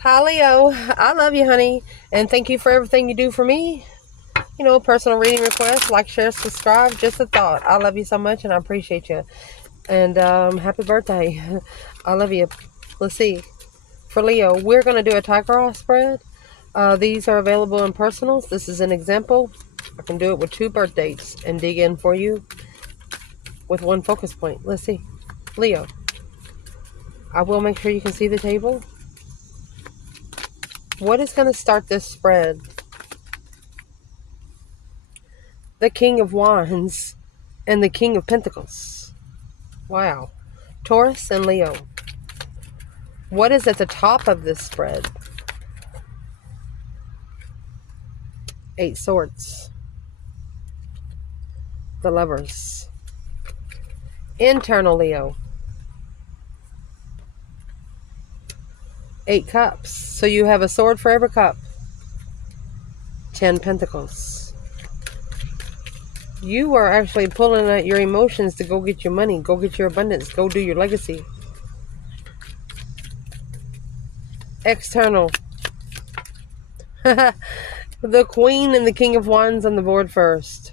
Hi, Leo. I love you, honey. And thank you for everything you do for me. Personal reading requests, like, share, subscribe. Just a thought. I love you so much and I appreciate you. And happy birthday. I love you. Let's see. For Leo, we're going to do a tiger eye spread. These are available in personals. This is an example. I can do it with 2 birth dates and dig in for you with 1 focus point. Let's see. Leo, I will make sure you can see the table. What is going to start this spread? The King of Wands and the King of Pentacles. Wow. Taurus and Leo. What is at the top of this spread? 8 Swords. The Lovers. Internal Leo. 8 Cups. So you have a sword for every cup. 10 Pentacles. You are actually pulling out your emotions to go get your money, go get your abundance, go do your legacy. External. The Queen and the King of Wands on the board first.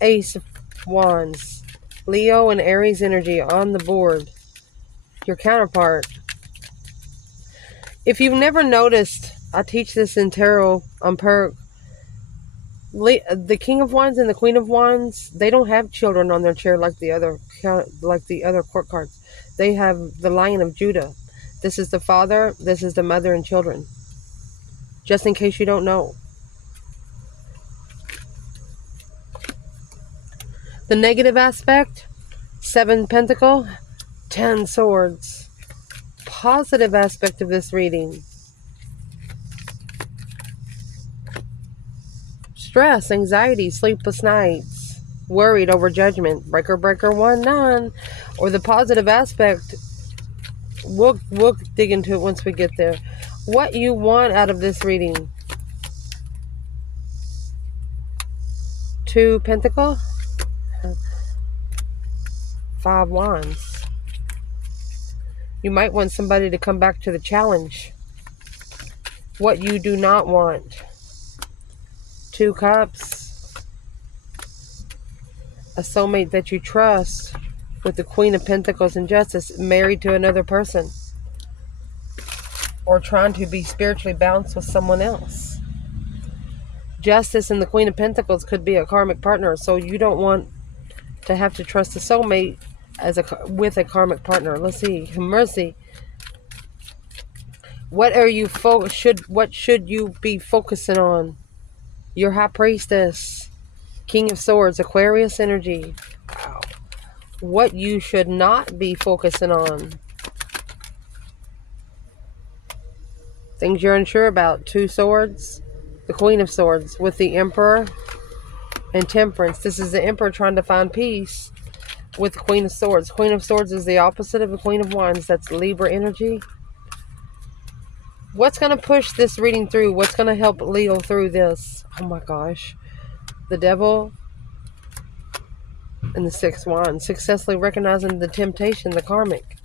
Ace of Wands. Leo and Aries energy on the board. Your counterpart. If you've never noticed, I teach this in tarot on Perk. The King of Wands and the Queen of Wands, they don't have children on their chair like the other court cards. They have the Lion of Judah. This is the father, this is the mother and children. Just in case you don't know. The negative aspect, 7 Pentacle, 10 Swords. Positive aspect of this reading. Stress, anxiety, sleepless nights, worried over judgment, breaker 1-9, or the positive aspect. We'll dig into it once we get there. What you want out of this reading? 2 Pentacle, 5 Wands. You might want somebody to come back to the challenge. What you do not want? 2 Cups. A soulmate that you trust with the Queen of Pentacles and Justice, married to another person. Or trying to be spiritually balanced with someone else. Justice and the Queen of Pentacles could be a karmic partner, so you don't want to have to trust a soulmate with a karmic partner. Let's see. Mercy. What should you be focusing on? Your High Priestess, King of Swords, Aquarius energy. Wow. What you should not be focusing on. Things you're unsure about. 2 Swords, the Queen of Swords with the Emperor and Temperance. This is the Emperor trying to find peace with the Queen of Swords. Queen of Swords is the opposite of the Queen of Wands. That's Libra energy. What's going to push this reading through? What's going to help Leo through this? Oh my gosh. The Devil and the 6 Wands. Successfully recognizing the temptation, the karmic.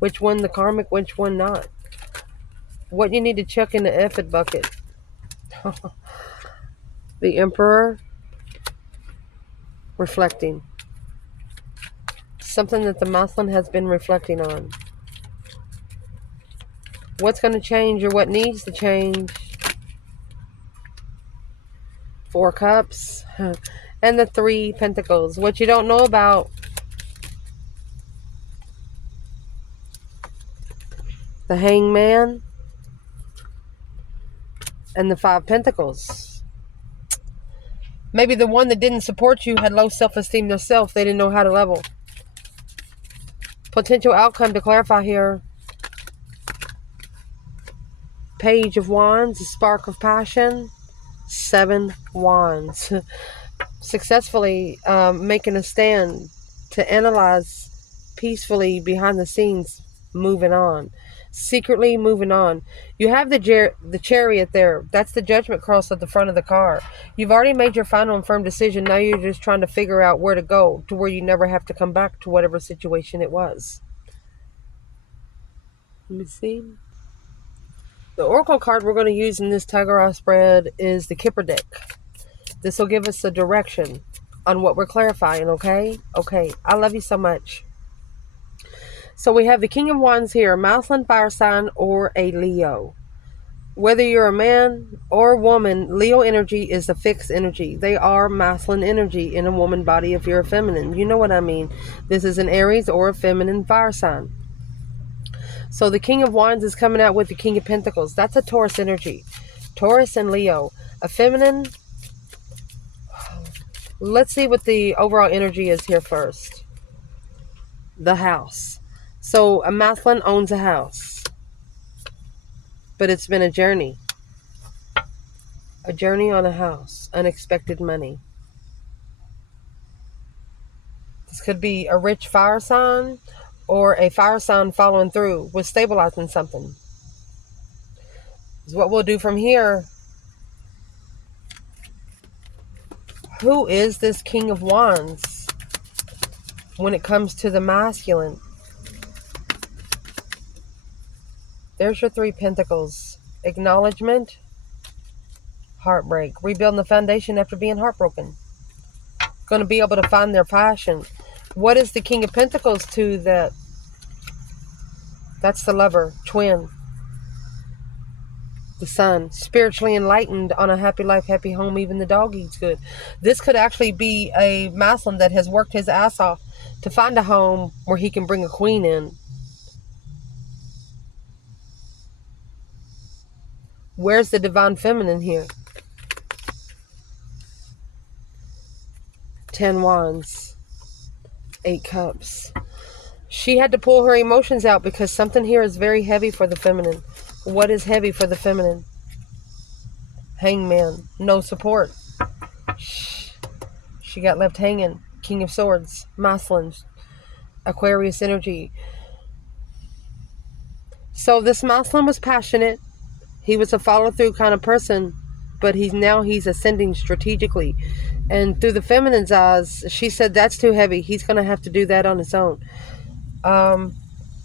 Which one the karmic, which one not. What you need to check in the effort bucket. The Emperor. Reflecting. Something that the masculine has been reflecting on. What's going to change or what needs to change? 4 Cups. And the 3 Pentacles. What you don't know about. The Hangman. And the 5 Pentacles. Maybe the one that didn't support you had low self-esteem themselves. They didn't know how to level. Potential outcome to clarify here. Page of Wands. Spark of Passion. 7 Wands. Successfully making a stand to analyze peacefully behind the scenes. Moving on. Secretly moving on. You have the Chariot there. That's the Judgment cross at the front of the car. You've already made your final and firm decision. Now you're just trying to figure out where to go to where you never have to come back to whatever situation it was. Let me see. The oracle card we're going to use in this Tiger-Eye spread is the Kipper deck. This will give us a direction on what we're clarifying, okay? Okay, I love you so much. So we have the King of Wands here, a masculine fire sign or a Leo. Whether you're a man or a woman, Leo energy is a fixed energy. They are masculine energy in a woman body if you're a feminine. You know what I mean. This is an Aries or a feminine fire sign. So the King of Wands is coming out with the King of Pentacles. That's a Taurus energy. Taurus and Leo. A feminine. Let's see what the overall energy is here first. The house. So a masculine owns a house. But it's been a journey. A journey on a house. Unexpected money. This could be a rich fire sign or a fire sign following through with stabilizing something. Is what we'll do from here. Who is this King of Wands when it comes to the masculine? There's your 3 pentacles. Acknowledgement, heartbreak, rebuilding the foundation after being heartbroken. Going to be able to find their passion. What is the King of Pentacles to that? That's the lover, twin. The Sun, spiritually enlightened on a happy life, happy home, even the dog eats good. This could actually be a masculine that has worked his ass off to find a home where he can bring a queen in. Where's the divine feminine here? 10 wands, 8 cups. She had to pull her emotions out because something here is very heavy for the feminine. What is heavy for the feminine? Hangman, no support. She got left hanging. King of Swords, masculine, Aquarius energy. So this masculine was passionate. He was a follow-through kind of person, but he's ascending strategically. And through the feminine's eyes, she said that's too heavy. He's going to have to do that on his own.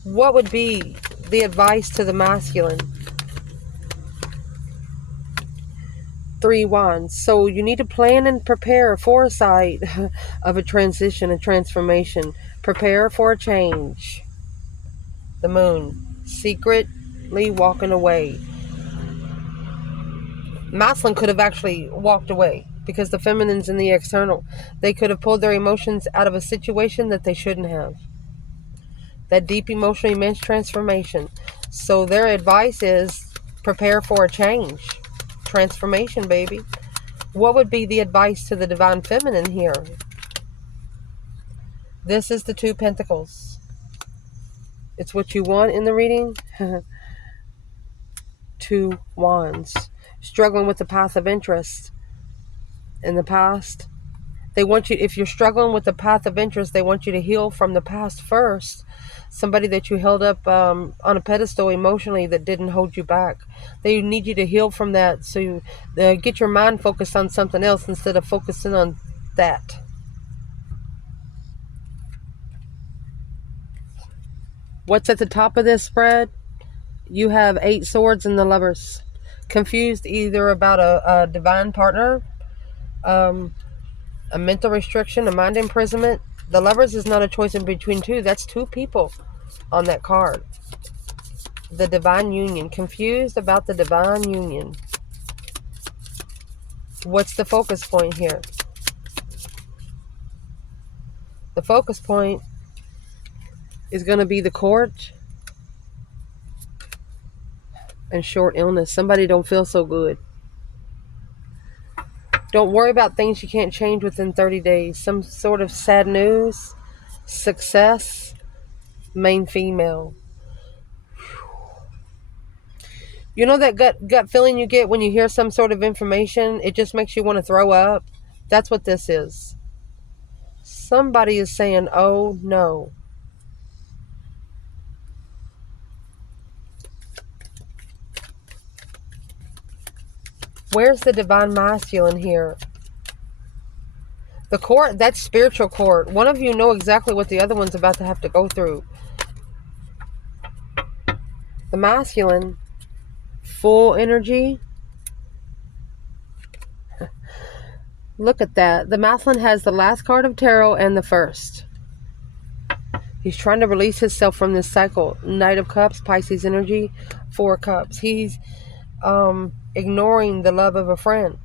What would be the advice to the masculine? 3 wands. So you need to plan and prepare a foresight of a transition, a transformation. Prepare for a change. The moon. Secretly walking away. Masculine could have actually walked away because the feminine's in the external. They could have pulled their emotions out of a situation that they shouldn't have. That deep emotional immense transformation. So their advice is prepare for a change. Transformation, baby. What would be the advice to the divine feminine here? This is the 2 pentacles. It's what you want in the reading. 2 wands. Struggling with the path of interest in the past. They want you, if you're struggling with the path of interest, they want you to heal from the past first. Somebody that you held up on a pedestal emotionally that didn't hold you back. They need you to heal from that so you get your mind focused on something else instead of focusing on that. What's at the top of this spread? You have 8 swords in the Lovers. Confused either about a divine partner, a mental restriction, a mind imprisonment. The Lovers is not a choice in between 2. That's 2 people on that card. The divine union. Confused about the divine union. What's the focus point here? The focus point is going to be the Court and short illness. Somebody don't feel so good. Don't worry about things you can't change within 30 days. Some sort of sad news, success, main female. You know that gut feeling you get when you hear some sort of information? It just makes you want to throw up. That's what this is. Somebody is saying, oh no. Where's the divine masculine here? The Court, that's spiritual court. One of you know exactly what the other one's about to have to go through. The masculine, Full energy. Look at that. The masculine has the last card of tarot and the first. He's trying to release himself from this cycle. Knight of Cups, Pisces energy, 4 Cups. He's ignoring the love of a friend.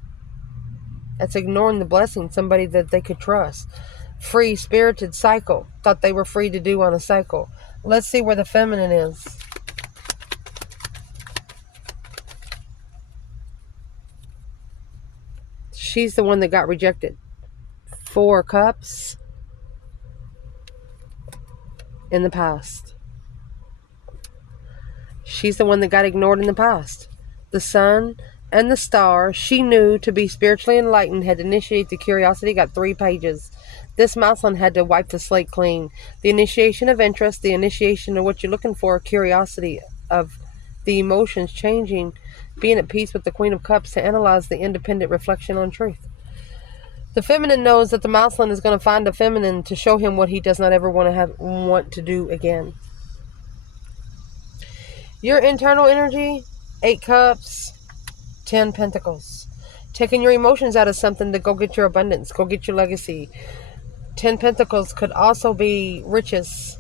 That's ignoring the blessing, somebody that they could trust. Free spirited cycle. Thought they were free to do on a cycle. Let's see where the feminine is. She's the one that got rejected. 4 Cups in the past. She's the one that got ignored in the past. The sun and the star she knew to be spiritually enlightened had initiated the curiosity, got 3 pages. This masculine had to wipe the slate clean. The initiation of interest, the initiation of what you're looking for, curiosity of the emotions changing, being at peace with the Queen of Cups to analyze the independent reflection on truth. The feminine knows that the masculine is going to find a feminine to show him what he does not ever want to do again. Your internal energy, 8 Cups, 10 Pentacles. Taking your emotions out of something to go get your abundance, go get your legacy. 10 Pentacles could also be riches.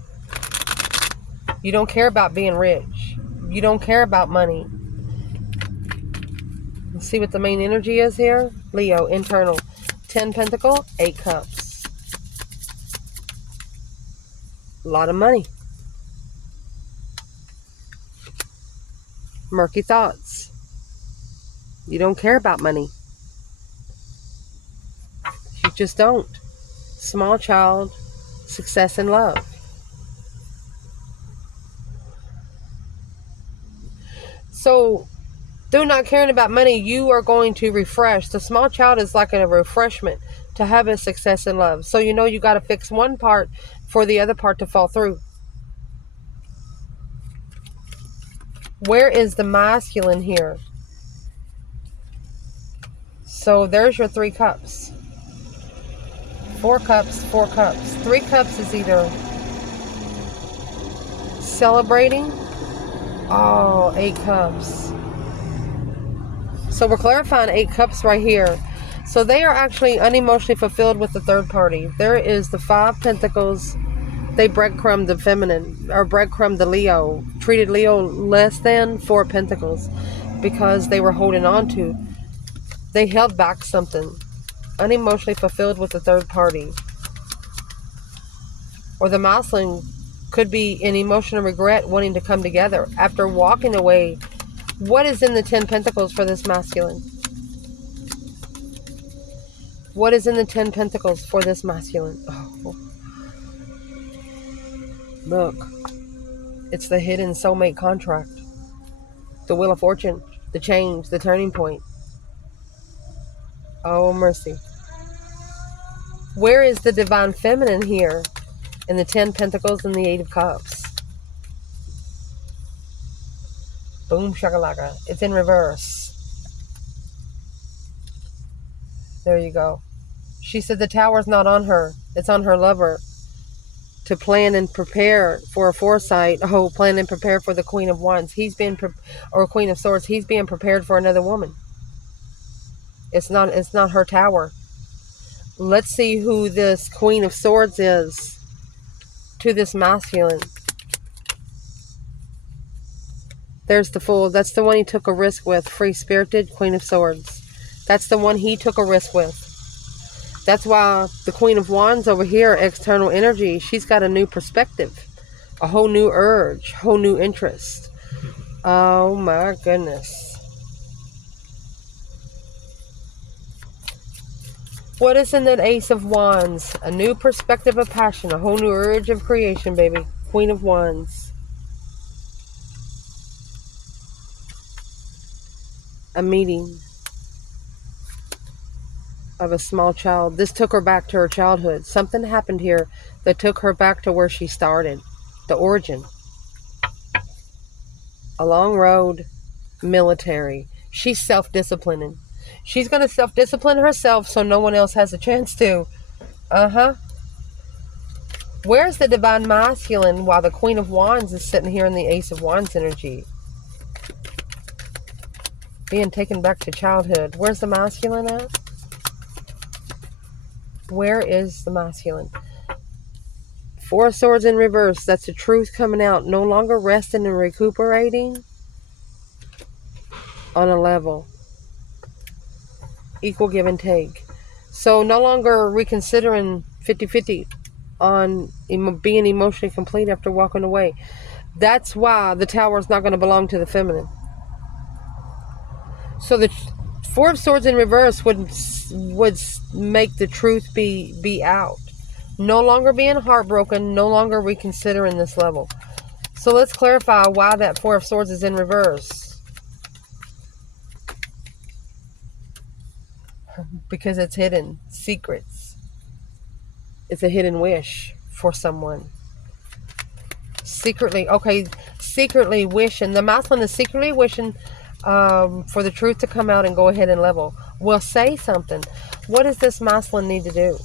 You don't care about being rich. You don't care about money. Let's see what the main energy is here. Leo, internal. 10 Pentacle, 8 Cups. A lot of money. Murky thoughts. You don't care about money. You just don't. Small child, success and love. So, through not caring about money, you are going to refresh. The small child is like a refreshment to have a success in love. So you know you got to fix one part for the other part to fall through. Where is the masculine here? So there's your 3 Cups. 4 Cups, 4 Cups. 3 Cups is either celebrating. Oh, 8 Cups. So we're clarifying 8 Cups right here. So they are actually unemotionally fulfilled with the third party. There is the 5 Pentacles. They breadcrumb the feminine, or breadcrumb the Leo. Treated Leo less than 4 Pentacles because they were holding on to. They held back something. Unemotionally fulfilled with the third party. Or the masculine could be in emotional regret, wanting to come together after walking away. What is in the 10 Pentacles for this masculine? What is in the 10 Pentacles for this masculine? Oh. Look. It's the hidden soulmate contract. The Wheel of Fortune. The change. The turning point. Oh, mercy. Where is the divine feminine here? In the 10 Pentacles and the 8 of Cups. Boom shakalaka. It's in reverse. There you go. She said the tower's not on her. It's on her lover. To plan and prepare for a foresight. Oh, plan and prepare for the Queen of Wands. He's been, or Queen of Swords. He's being prepared for another woman. It's not her tower. Let's see who this Queen of Swords is to this masculine. There's the Fool. That's the one he took a risk with. Free-spirited Queen of Swords. That's the one he took a risk with. That's why the Queen of Wands over here, external energy, she's got a new perspective. A whole new urge. Whole new interest. Oh my goodness. What is in that Ace of Wands? A new perspective of passion. A whole new urge of creation, baby. Queen of Wands. A meeting of a small child. This took her back to her childhood. Something happened here that took her back to where she started. The origin. A long road. Military. She's self-disciplining. She's going to self-discipline herself so no one else has a chance to. Where's the divine masculine while the Queen of Wands is sitting here in the Ace of Wands energy? Being taken back to childhood. Where's the masculine at? Where is the masculine? Four of Swords in reverse. That's the truth coming out. No longer resting and recuperating on a level. Equal give and take. So no longer reconsidering 50-50 on being emotionally complete after walking away. That's why the Tower is not going to belong to the feminine. So the Four of Swords in reverse would make the truth be out. No longer being heartbroken, no longer reconsidering this level. So let's clarify why that Four of Swords is in reverse. Because it's hidden. Secrets. It's a hidden wish for someone. Secretly wishing. The masculine is secretly wishing for the truth to come out and go ahead and level. Well, say something. What does this masculine need to do?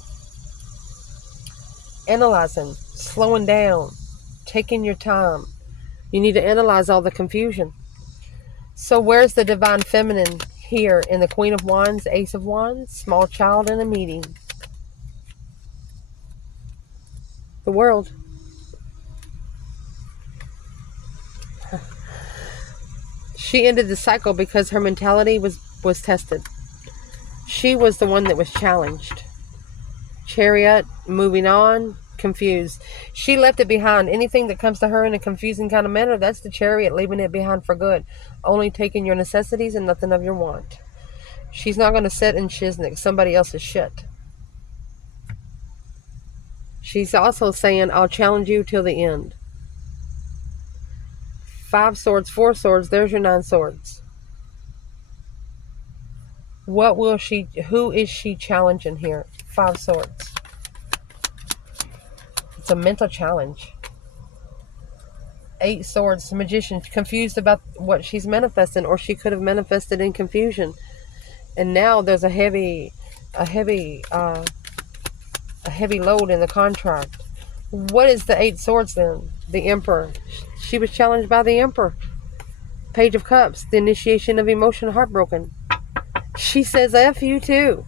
Analyzing, slowing down, taking your time. You need to analyze all the confusion. So where's the divine feminine here in the Queen of Wands, Ace of Wands, small child in a meeting? The world. She ended the cycle because her mentality was tested. She was the one that was challenged. Chariot, moving on, confused. She left it behind. Anything that comes to her in a confusing kind of manner, that's the Chariot leaving it behind for good. Only taking your necessities and nothing of your want. She's not going to sit in shiznick, somebody else's shit. She's also saying, I'll challenge you till the end. 5 swords, 4 swords, there's your 9 swords. Who is she challenging here? 5 swords. It's a mental challenge. 8 swords, magician, confused about what she's manifesting, or she could have manifested in confusion. And now there's a heavy load in the contract. What is the 8 swords then? The Emperor. She was challenged by the Emperor. Page of Cups, the initiation of emotion, heartbroken. She says, F you too.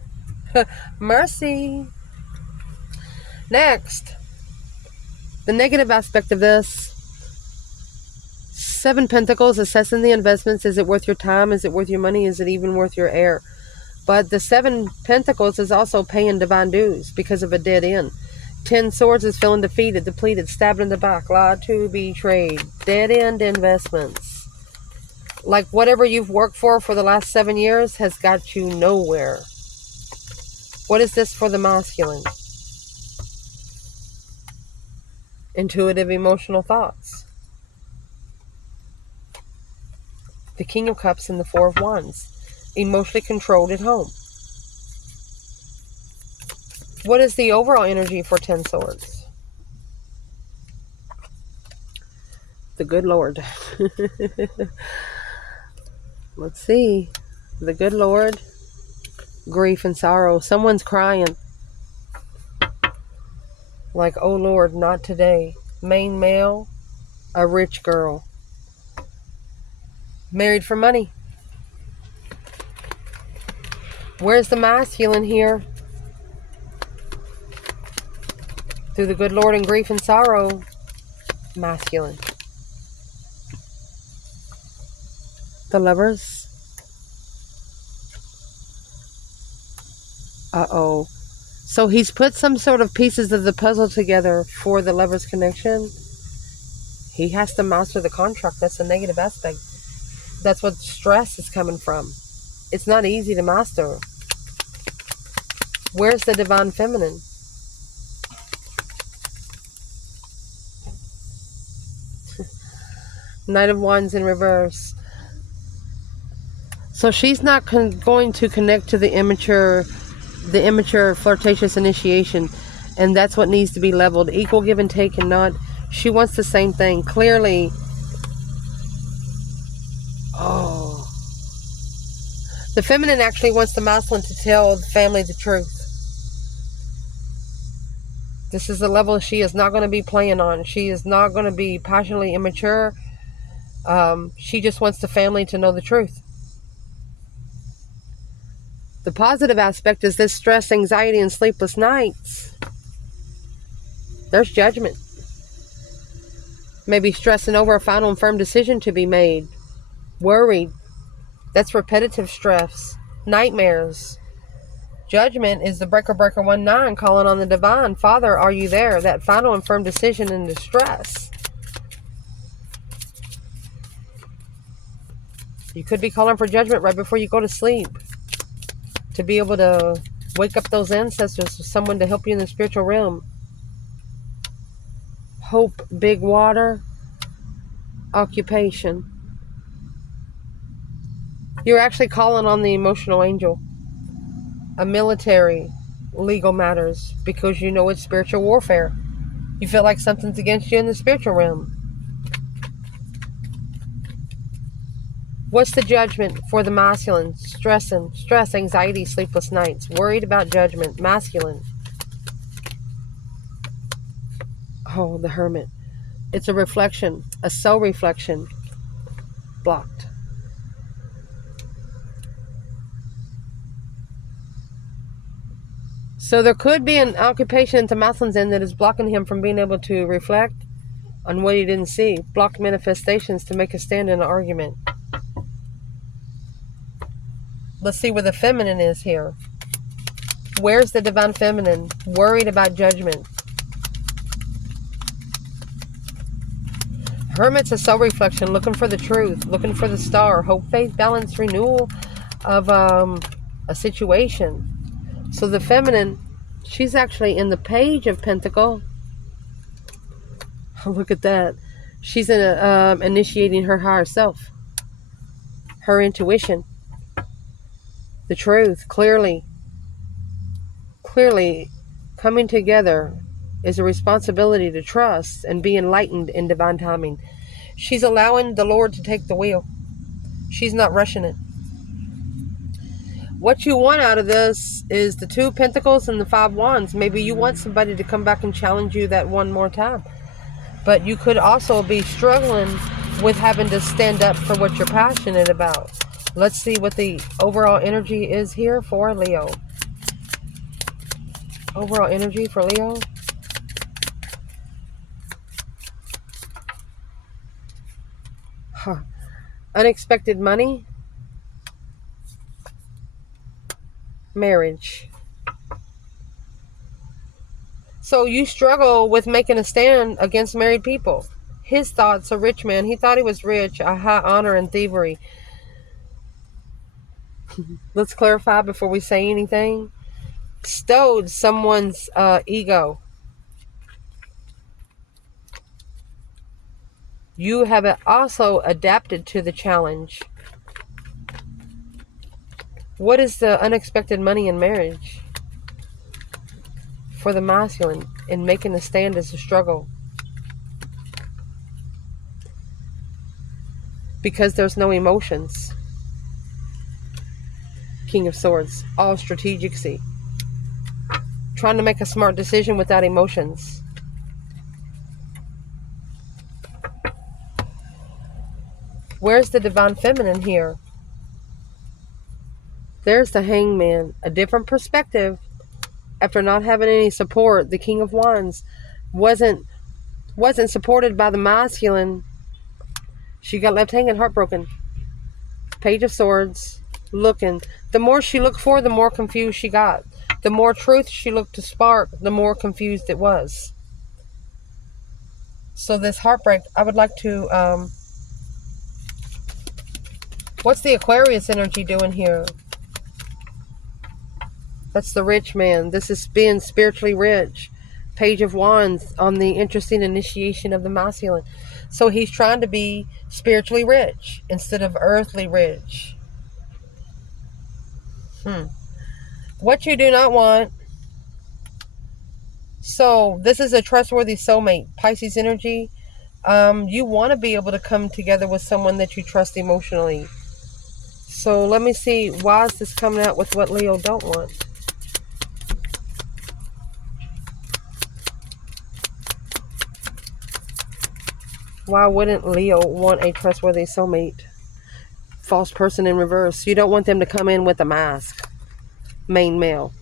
Mercy. Next, the negative aspect of this. 7 Pentacles, assessing the investments. Is it worth your time? Is it worth your money? Is it even worth your air? But the 7 Pentacles is also paying divine dues because of a dead end. 10 Swords is feeling defeated, depleted, stabbed in the back, lied to, betrayed. Dead end investments. Like whatever you've worked for the last 7 years has got you nowhere. What is this for the masculine? Intuitive, emotional thoughts. The King of Cups and the 4 of Wands. Emotionally controlled at home. What is the overall energy for 10 Swords? The good Lord. Let's see. The good Lord. Grief and sorrow. Someone's crying. Like, oh Lord, not today. Main male. A rich girl. Married for money. Where's the masculine here? Through the good Lord and grief and sorrow. Masculine. The Lovers. Uh-oh. So he's put some sort of pieces of the puzzle together for the Lovers connection. He has to master the contract. That's a negative aspect. That's what stress is coming from. It's not easy to master. Where's the divine feminine? Knight of Wands in reverse. So she's not going to connect to the immature flirtatious initiation, and that's what needs to be leveled. Equal give and take, and not. She wants the same thing. Clearly. Oh. The feminine actually wants the masculine to tell the family the truth. This is the level she is not going to be playing on. She is not going to be passionately immature. She just wants the family to know the truth. The positive aspect is this stress, anxiety, and sleepless nights. There's judgment. Maybe stressing over a final and firm decision to be made. Worried. That's repetitive stress. Nightmares. Judgment is the breaker 19 calling on the divine. Father, are you there? That final and firm decision and distress. You could be calling for judgment right before you go to sleep. To be able to wake up those ancestors, someone to help you in the spiritual realm. Hope, big water, occupation. You're actually calling on the emotional angel. A military, legal matters, because you know it's spiritual warfare. You feel like something's against you in the spiritual realm. What's the judgment for the masculine? Stress, anxiety, sleepless nights. Worried about judgment. Masculine. Oh, the Hermit. It's a reflection. A soul reflection. Blocked. So there could be an occupation into masculine's end that is blocking him from being able to reflect on what he didn't see. Blocked manifestations to make a stand in an argument. Let's see where the feminine is here. Where's the divine feminine? Worried about judgment. Hermit's a soul reflection, looking for the truth, looking for the star. Hope, faith, balance, renewal of a situation. So the feminine, she's actually in the Page of Pentacles. Oh, look at that. She's initiating her higher self. Her intuition. The truth, clearly coming together is a responsibility to trust and be enlightened in divine timing. She's allowing the Lord to take the wheel. She's not rushing it. What you want out of this is the 2 Pentacles and the 5 Wands. Maybe you want somebody to come back and challenge you that one more time. But you could also be struggling with having to stand up for what you're passionate about. Let's see what the overall energy is here for Leo. Overall energy for Leo. Unexpected money. Marriage. So you struggle with making a stand against married people. His thoughts, a rich man. He thought he was rich. A high honor and thievery. Let's clarify before we say anything. Stowed someone's ego. You have also adapted to the challenge. What is the unexpected money in marriage? For the masculine, in making a stand is a struggle. Because there's no emotions. King of Swords. All strategicy. Trying to make a smart decision without emotions. Where's the divine feminine here? There's the Hangman. A different perspective. After not having any support, the King of Wands wasn't supported by the masculine. She got left hanging, heartbroken. Page of Swords. Looking. The more she looked for, the more confused she got. The more truth she looked to spark, the more confused it was. So this heartbreak, I would like to... what's the Aquarius energy doing here? That's the rich man. This is being spiritually rich. Page of Wands on the interesting initiation of the masculine. So he's trying to be spiritually rich instead of earthly rich. What you do not want. So this is a trustworthy soulmate. Pisces energy. You want to be able to come together with someone that you trust emotionally. So let me see. Why is this coming out with what Leo don't want? Why wouldn't Leo want a trustworthy soulmate? False person in reverse. You don't want them to come in with a mask. main male.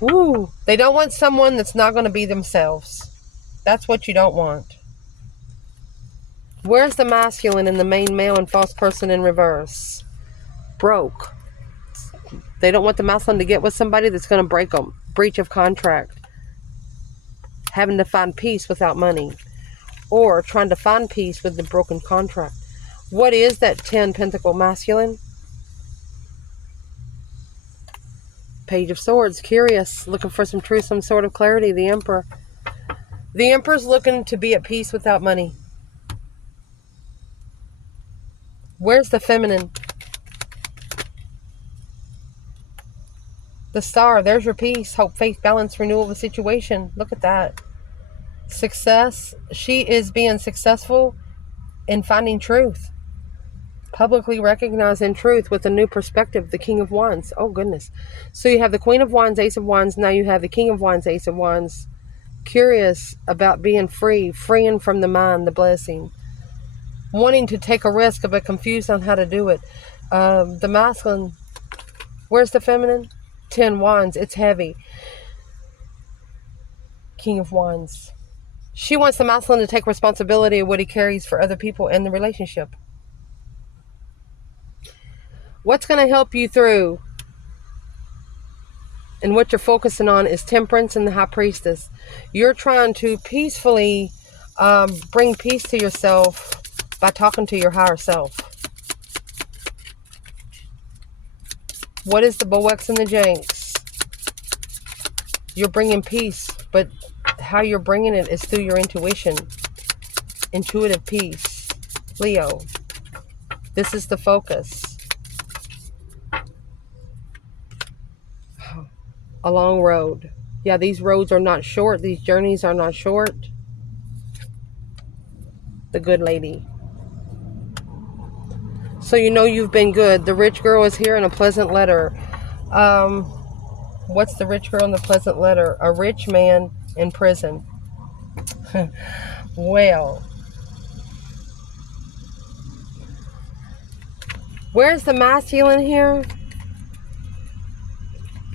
Woo. They don't want someone that's not going to be themselves. That's what you don't want. Where's the masculine in the main male and false person in reverse? Broke. They don't want the masculine to get with somebody that's going to break them. Breach of contract. Having to find peace without money. Or trying to find peace with the broken contract. What is that 10 pentacle masculine? Page of Swords. Curious. Looking for some truth, some sort of clarity. The Emperor. The Emperor's looking to be at peace without money. Where's the feminine? The Star. There's your peace. Hope, faith, balance, renewal of a situation. Look at that. Success. She is being successful in finding truth. Publicly recognizing truth with a new perspective. The King of Wands. Oh, goodness. So you have the Queen of Wands, Ace of Wands. Now you have the King of Wands, Ace of Wands. Curious about being free. Freeing from the mind, the blessing. Wanting to take a risk, but confused on how to do it. The masculine. Where's the feminine? 10 Wands. It's heavy. King of Wands. She wants the masculine to take responsibility of what he carries for other people in the relationship. What's going to help you through and what you're focusing on is Temperance and the High Priestess. You're trying to peacefully bring peace to yourself by talking to your higher self. What is the Boex and the Janks? You're bringing peace, but how you're bringing it is through your intuition. Intuitive peace. Leo. This is the focus. A long road. Yeah, these roads are not short. These journeys are not short. The Good Lady. So you know you've been good. The rich girl is here in a pleasant letter. What's the rich girl in the pleasant letter? A rich man in prison. Well. Where's the masculine here?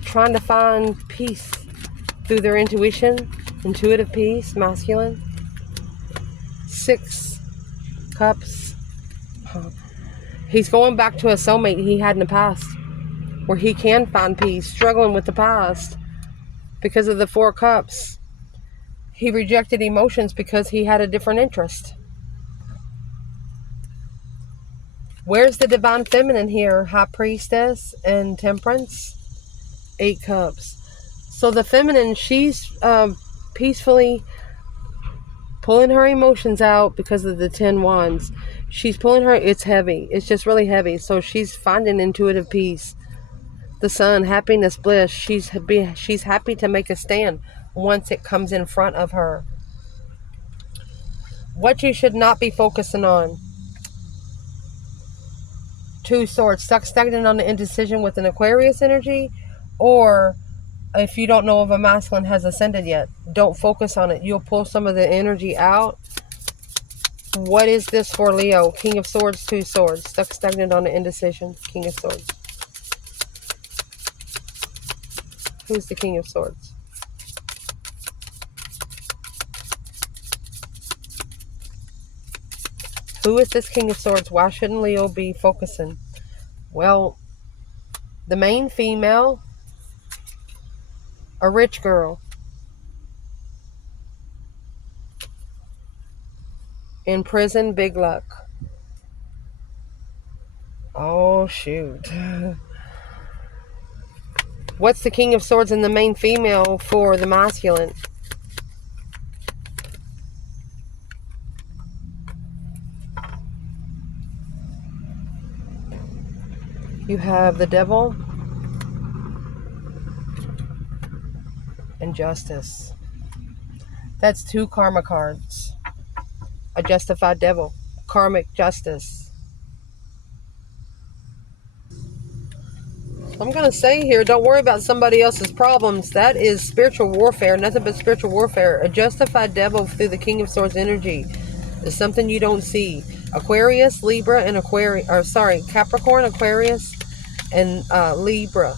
Trying to find peace through their intuition. Intuitive peace, masculine. 6 Cups. He's going back to a soulmate he had in the past, where he can find peace, struggling with the past because of the 4 Cups. He rejected emotions because he had a different interest. Where's the divine feminine here? High Priestess and Temperance. 8 Cups. So the feminine, she's peacefully pulling her emotions out because of the 10 Wands. She's pulling her, it's heavy. It's just really heavy. So she's finding intuitive peace. The Sun, happiness, bliss. She's happy to make a stand once it comes in front of her. What you should not be focusing on. 2 Swords. Stuck stagnant on the indecision with an Aquarius energy. Or if you don't know if a masculine has ascended yet, don't focus on it. You'll pull some of the energy out. What is this for Leo? King of Swords, 2 Swords. Stuck stagnant on the indecision. King of Swords. Who's the King of Swords? Who is this King of Swords? Why shouldn't Leo be focusing? Well, the main female, a rich girl. In prison, big luck. Oh, shoot. What's the King of Swords and the main female for the masculine? You have the Devil and Justice. That's 2 karma cards. A justified devil. Karmic justice. I'm going to say here, don't worry about somebody else's problems. That is spiritual warfare. Nothing but spiritual warfare. A justified devil through the King of Swords energy is something you don't see. Aquarius, Libra, and Capricorn, Aquarius, and Libra.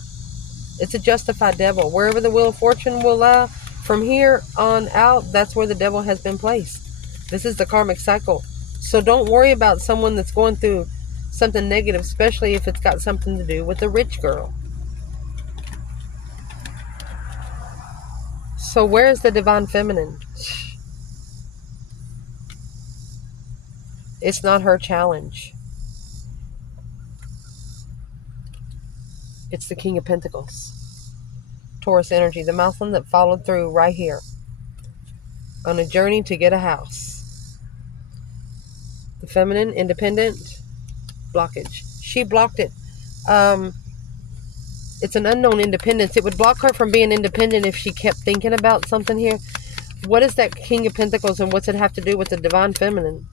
It's a justified devil. Wherever the wheel of fortune will lie, from here on out, that's where the devil has been placed. This is the karmic cycle. So don't worry about someone that's going through something negative, especially if it's got something to do with a rich girl. So where is the divine feminine? It's not her challenge. It's the King of Pentacles. Taurus energy, the Mousland that followed through right here on a journey to get a house. The feminine, independent, blockage. She blocked it. It's an unknown independence. It would block her from being independent if she kept thinking about something here. What is that King of Pentacles, and what's it have to do with the divine feminine?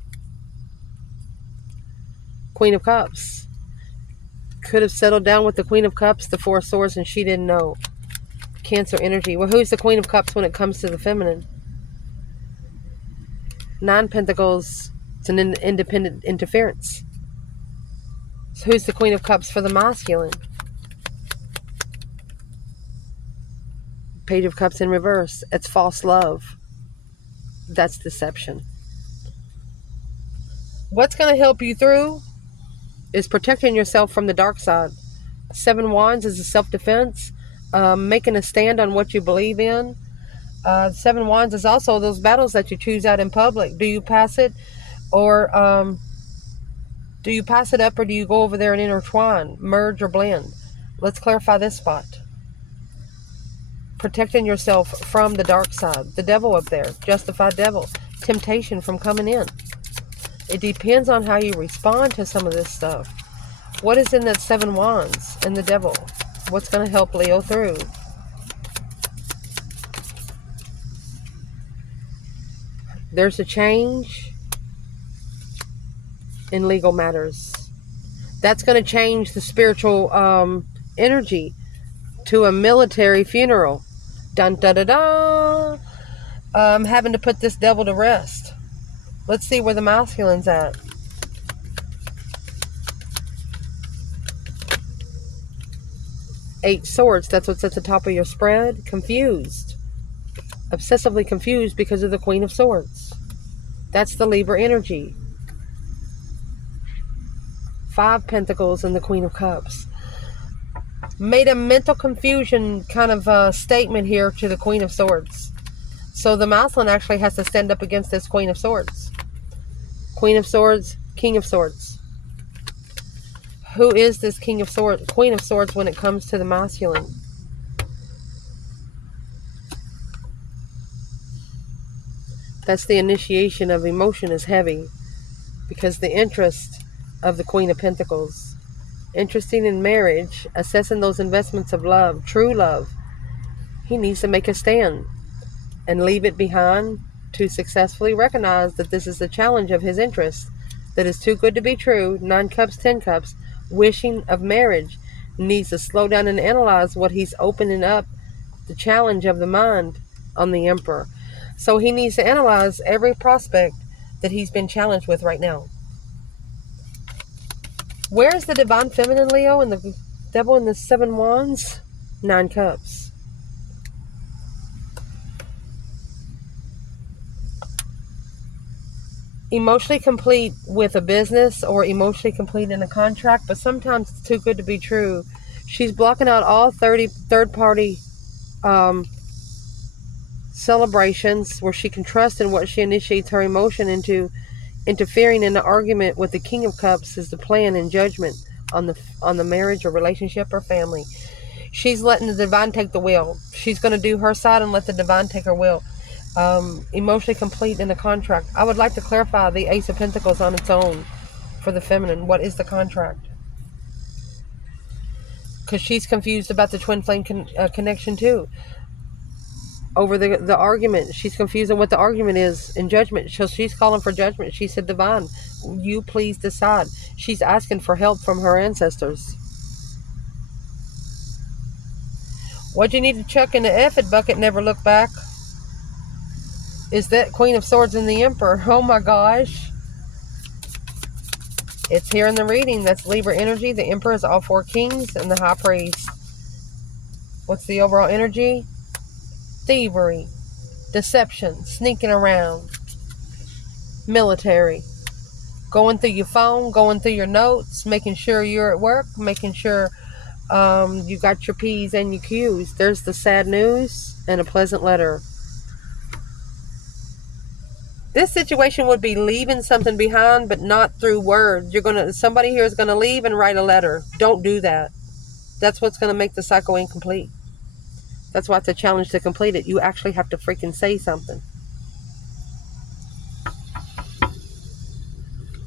Queen of Cups. Could have settled down with the Queen of Cups, the Four of Swords, and she didn't know. Cancer energy. Well, who's the Queen of Cups when it comes to the feminine? Nine Pentacles. It's an independent interference. So who's the Queen of Cups for the masculine? Page of Cups in reverse. It's false love. That's deception. What's going to help you through is protecting yourself from the dark side. Seven Wands is a self-defense. Making a stand on what you believe in. Seven Wands is also those battles that you choose out in public. Do you pass it, or do you pass it up, or do you go over there and intertwine, merge or blend? Let's clarify this spot. Protecting yourself from the dark side. The devil up there. Justified devil. Temptation from coming in. It depends on how you respond to some of this stuff. What is in that Seven Wands and the devil? What's going to help Leo through? There's a change in legal matters. That's going to change the spiritual energy to a military funeral. Dun da da da. Having to put this devil to rest. Let's see where the masculine's at. Eight Swords. That's what's at the top of your spread. Confused. Obsessively confused because of the Queen of Swords. That's the Libra energy. Five Pentacles and the Queen of Cups. Made a mental confusion kind of statement here to the Queen of Swords. So the masculine actually has to stand up against this Queen of Swords. Queen of Swords, King of Swords. Who is this King of Swords, Queen of Swords when it comes to the masculine? That's the initiation of emotion is heavy because the interest of the Queen of Pentacles. Interesting in marriage, assessing those investments of love, true love. He needs to make a stand and leave it behind to successfully recognize that this is the challenge of his interest that is too good to be true. 9 cups, 10 cups, wishing of marriage. Needs to slow down and analyze what he's opening up, the challenge of the mind on the Emperor. So he needs to analyze every prospect that he's been challenged with right now. Where is the divine feminine, Leo, and the devil in the 7 wands? 9 cups. Emotionally complete with a business or emotionally complete in a contract, but sometimes it's too good to be true. She's blocking out all third-party celebrations where she can trust in what she initiates her emotion into. Interfering in the argument with the King of Cups is the plan and judgment on the marriage or relationship or family. She's letting the divine take the wheel. She's going to do her side and let the divine take her wheel. Emotionally complete in a contract. I would like to clarify the Ace of Pentacles on its own for the feminine. What is the contract? Because she's confused about the twin flame connection too. Over the argument. She's confused on what the argument is in judgment. So she's calling for judgment. She said, divine, you please decide. She's asking for help from her ancestors. What you need to chuck in the effort bucket, never look back, is that Queen of Swords and the Emperor. Oh my gosh. It's here in the reading. That's Libra energy. The Emperor is all 4 kings and the High Priest. What's the overall energy? Thievery, deception, sneaking around, military, going through your phone, going through your notes, making sure you're at work, making sure you got your P's and your Q's. There's the sad news and a pleasant letter. This situation would be leaving something behind, but not through words. Somebody here is gonna leave and write a letter. Don't do that. That's what's gonna make the cycle incomplete. That's why it's a challenge to complete it. You actually have to freaking say something.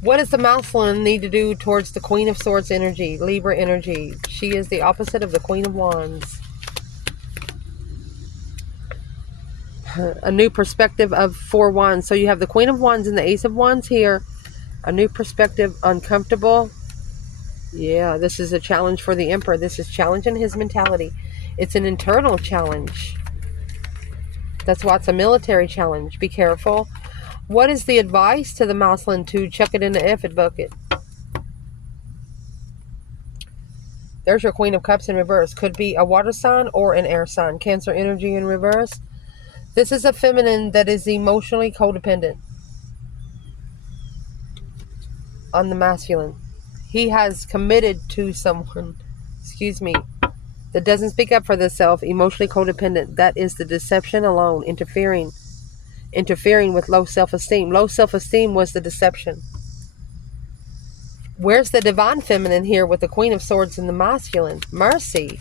What does the masculine need to do towards the Queen of Swords energy, Libra energy? She is the opposite of the Queen of Wands. A new perspective of 4 Wands. So you have the Queen of Wands and the Ace of Wands here. A new perspective, uncomfortable. Yeah, this is a challenge for the Emperor. This is challenging his mentality. It's an internal challenge. That's why it's a military challenge. Be careful. What is the advice to the masculine to chuck it in the effort bucket? There's your Queen of Cups in reverse. Could be a water sign or an air sign. Cancer energy in reverse. This is a feminine that is emotionally codependent on the masculine. He has committed to someone, that doesn't speak up for themselves, emotionally codependent. That is the deception alone, interfering with low self-esteem. Low self-esteem was the deception. Where's the divine feminine here with the Queen of Swords and the masculine? Mercy.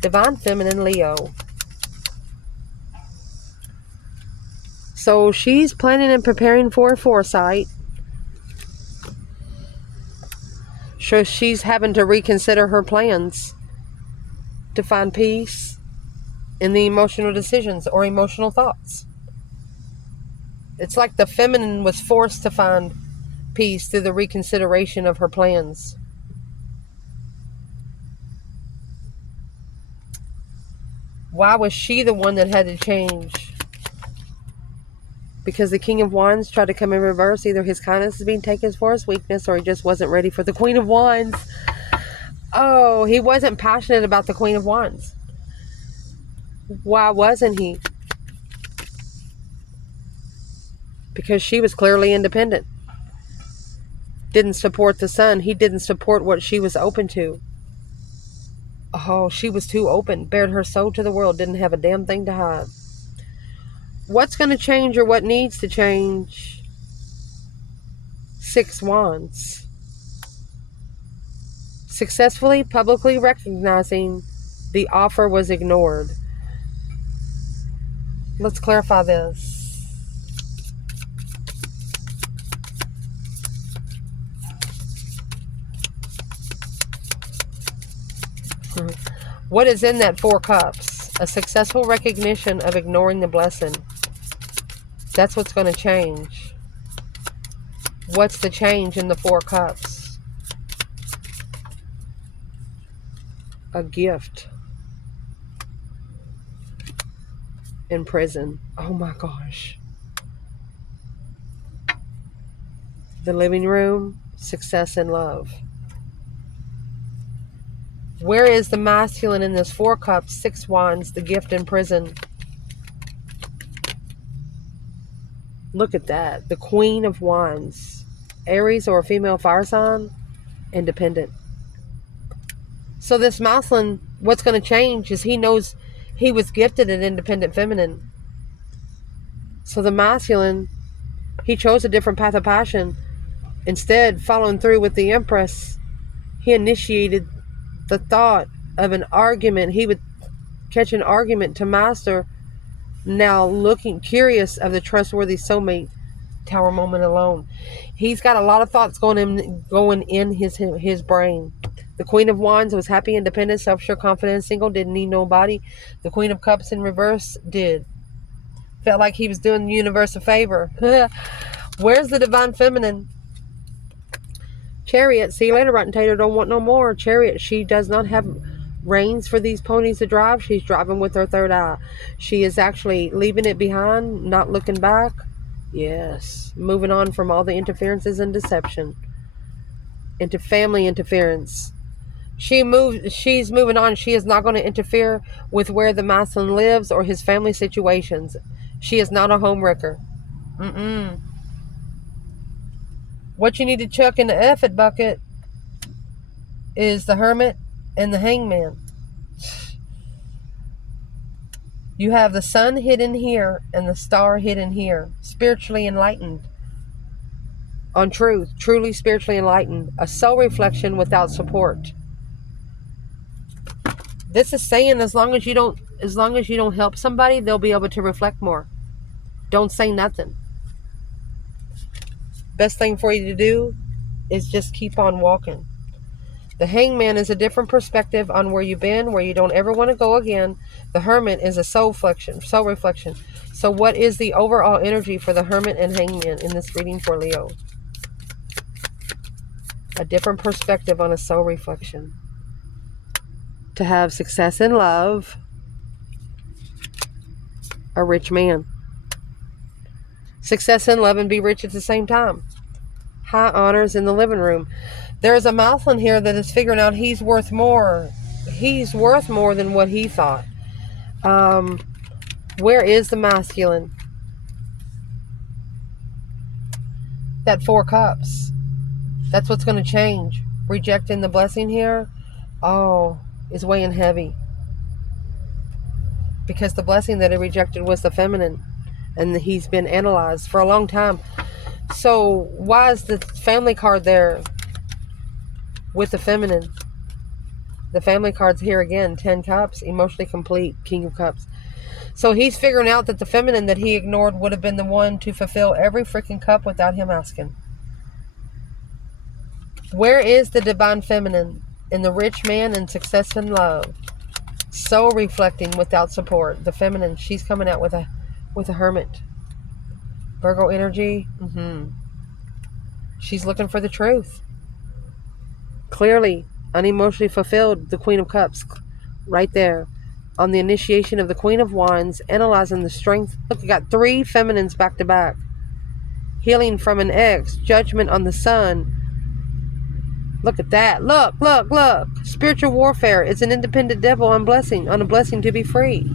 Divine feminine, Leo. So she's planning and preparing for foresight. So she's having to reconsider her plans to find peace in the emotional decisions or emotional thoughts. It's like the feminine was forced to find peace through the reconsideration of her plans. Why was she the one that had to change? Because the King of Wands tried to come in reverse. Either his kindness is being taken for his weakness, or he just wasn't ready for the Queen of Wands. Oh, he wasn't passionate about the Queen of Wands. Why wasn't he? Because she was clearly independent. Didn't support the sun. He didn't support what she was open to. Oh, she was too open. Bared her soul to the world. Didn't have a damn thing to hide. What's going to change or what needs to change? 6 Wands. Successfully, publicly recognizing the offer was ignored. Let's clarify this. What is in that 4 cups? A successful recognition of ignoring the blessing. That's what's going to change. What's the change in the 4 cups? A gift. In prison. Oh my gosh. The living room. Success in love. Where is the masculine in this 4 cups, 6 wands, the gift in prison? Look at that. The Queen of Wands. Aries or a female fire sign. Independent. So this masculine, what's going to change is he knows he was gifted an independent feminine. So the masculine, he chose a different path of passion. Instead, following through with the Empress, he initiated the thought of an argument. He would catch an argument to master. Now looking curious of the trustworthy soulmate. Tower moment alone. He's got a lot of thoughts going in his brain. The Queen of Wands was happy, independent, self-sure, confident, single, didn't need nobody. The Queen of Cups in reverse did. Felt like he was doing the universe a favor. Where's the divine feminine? Chariot. See you later, Rotten Tater. Don't want no more. Chariot. She does not have reins for these ponies to drive. She's driving with her third eye. She is actually leaving it behind, not looking back. Yes. Moving on from all the interferences and deception into family interference. She's moving on. She is not going to interfere with where the masculine lives or his family situations. She is not a homewrecker. What you need to chuck in the effort bucket is the Hermit and the Hangman. You have the sun hidden here and the star hidden here. Spiritually enlightened on truth. Truly spiritually enlightened. A soul reflection without support. This is saying as long as you don't help somebody, they'll be able to reflect more. Don't say nothing. Best thing for you to do is just keep on walking. The Hangman is a different perspective on where you've been, where you don't ever want to go again. The Hermit is a soul reflection. So what is the overall energy for the Hermit and Hangman in this reading for Leo? A different perspective on a soul reflection. To have success in love, a rich man. Success in love and be rich at the same time. High honors in the living room. There's a masculine here that is figuring out he's worth more. He's worth more than what he thought. Where is the masculine? That 4 cups. That's what's going to change. Rejecting the blessing here, is weighing heavy. Because the blessing that he rejected was the feminine. And he's been analyzed for a long time. So why is the family card there with the feminine? The family card's here again. 10 cups, emotionally complete, King of Cups. So he's figuring out that the feminine that he ignored would have been the one to fulfill every freaking cup without him asking. Where is the divine feminine in the rich man and success in love? Soul reflecting without support. The feminine, she's coming out with a Hermit. Virgo energy. She's looking for the truth. Clearly, unemotionally fulfilled, the Queen of Cups. Right there. On the initiation of the Queen of Wands, analyzing the strength. Look, you got 3 feminines back to back. Healing from an ex. Judgment on the sun. Look at that. Look. Spiritual warfare is an independent devil on a blessing to be free.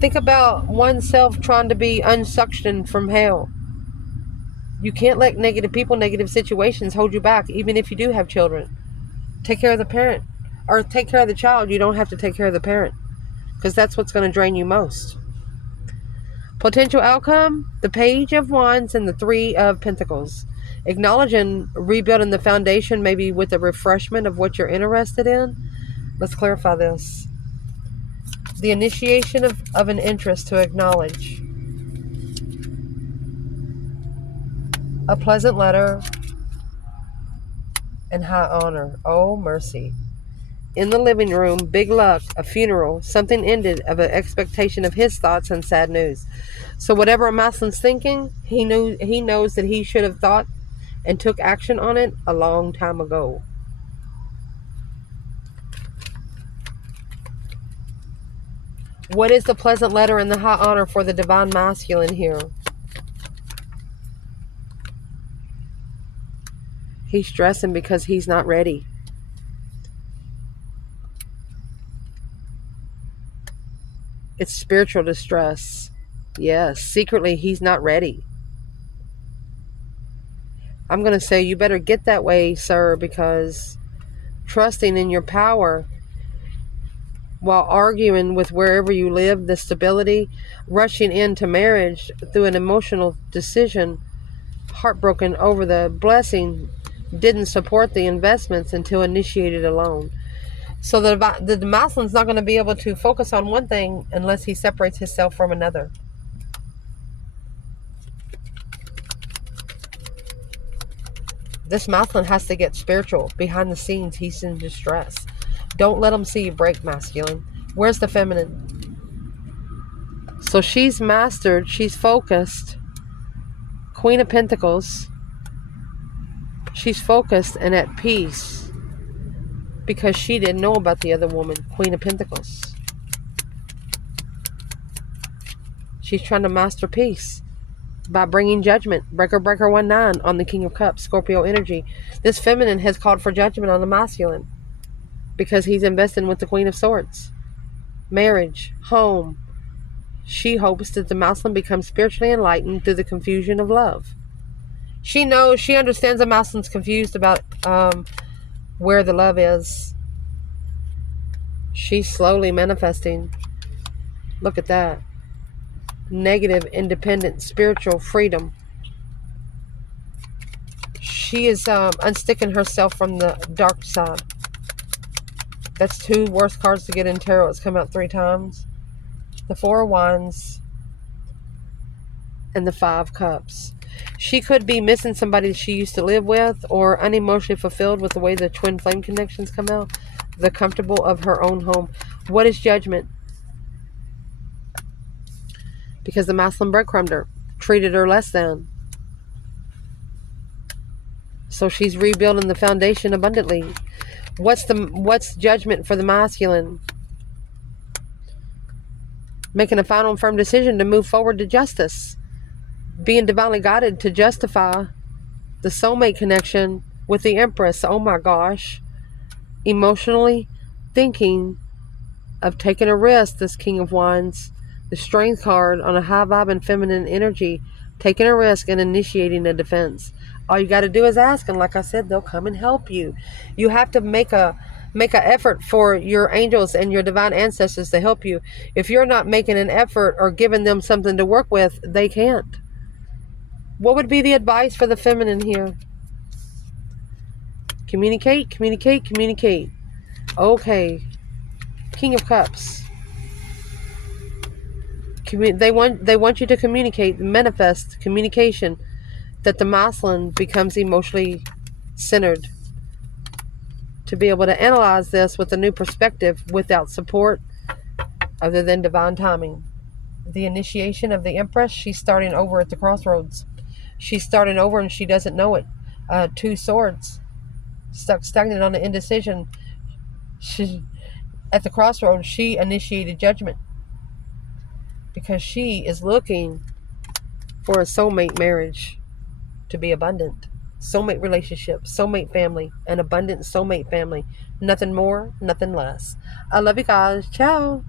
Think about oneself trying to be unsuctioned from hell. You can't let negative people, negative situations hold you back, even if you do have children. Take care of the parent. Or take care of the child. You don't have to take care of the parent. Because that's what's going to drain you most. Potential outcome, the Page of Wands and the 3 of Pentacles. Acknowledging rebuilding the foundation, maybe with a refreshment of what you're interested in. Let's clarify this. The initiation of an interest to acknowledge. A pleasant letter and high honor. Oh, mercy. In the living room, big luck, a funeral, something ended of an expectation of his thoughts and sad news. So whatever a masculine's thinking, he knows that he should have thought and took action on it a long time ago. What is the pleasant letter and the high honor for the divine masculine here? He's stressing because he's not ready. It's spiritual distress. Yes, secretly he's not ready. I'm going to say you better get that way, sir, because trusting in your power while arguing with wherever you live, the stability, rushing into marriage through an emotional decision, heartbroken over the blessing, didn't support the investments until initiated alone. So the masculine's not going to be able to focus on one thing unless he separates himself from another. This masculine has to get spiritual. Behind the scenes, he's in distress. Don't let him see you break, masculine. Where's the feminine? So she's mastered. She's focused. Queen of Pentacles. She's focused and at peace because she didn't know about the other woman, Queen of Pentacles. She's trying to master peace by bringing judgment. Breaker 19 on the King of Cups, Scorpio energy. This feminine has called for judgment on the masculine. because he's investing with the Queen of Swords. Marriage, home. She hopes that the masculine becomes spiritually enlightened through the confusion of love. She understands the masculine's confused about where the love is. She's slowly manifesting. Look at that. Negative, independent, spiritual freedom. She is unsticking herself from the dark side. That's two worst cards to get in tarot. It's come out 3 times. The Four of Wands and the Five of Cups. She could be missing somebody she used to live with, or unemotionally fulfilled with the way the twin flame connections come out. The comfortable of her own home. What is judgment? Because the masculine breadcrumbed her, treated her less than. So she's rebuilding the foundation abundantly. What's judgment for the masculine? Making a final and firm decision to move forward to justice. Being divinely guided to justify the soulmate connection with the Empress. Oh my gosh. Emotionally thinking of taking a risk, this King of Wands. The Strength card on a high vibe and feminine energy. Taking a risk and initiating a defense. All you got to do is ask, and like I said, they'll come and help you. You have to make an effort for your angels and your divine ancestors to help you. If you're not making an effort or giving them something to work with, they can't. What would be the advice for the feminine here? Communicate, communicate, communicate. Okay. King of Cups. They want you to communicate, manifest communication, that the masculine becomes emotionally centered. To be able to analyze this with a new perspective without support other than divine timing. The initiation of the Empress, she's starting over at the crossroads. She's starting over and she doesn't know it. 2 swords. Stuck stagnant on the indecision. At the crossroads, she initiated judgment. Because she is looking for a soulmate marriage to be abundant. Soulmate relationship, soulmate family, an abundant soulmate family. Nothing more, nothing less. I love you guys. Ciao.